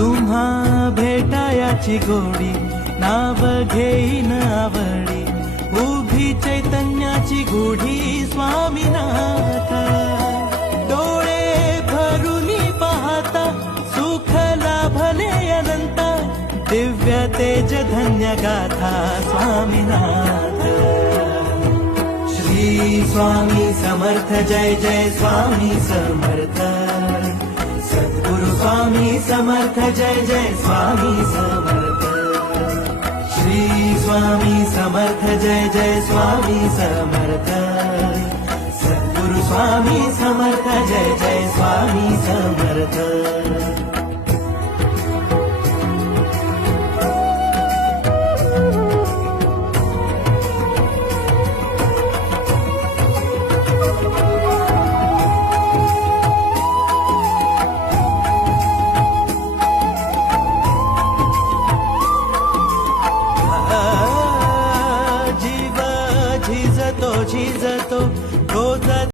तुम्हा भेटायाची गोडी नाव घेईन आवडी उभी चैतन्याची गुढी स्वामीनाथ डोळे भरून पाहता सुख लाभले अनंत दिव्य तेज धन्य गाथा स्वामीनाथ श्री स्वामी समर्थ जय जय स्वामी समर्थ सद्गुरु स्वामी समर्थ जय जय स्वामी समर्थ श्री स्वामी समर्थ जय जय स्वामी समर्थ सद्गुरु स्वामी समर्थ जय जय स्वामी समर्थ झिजतो रोज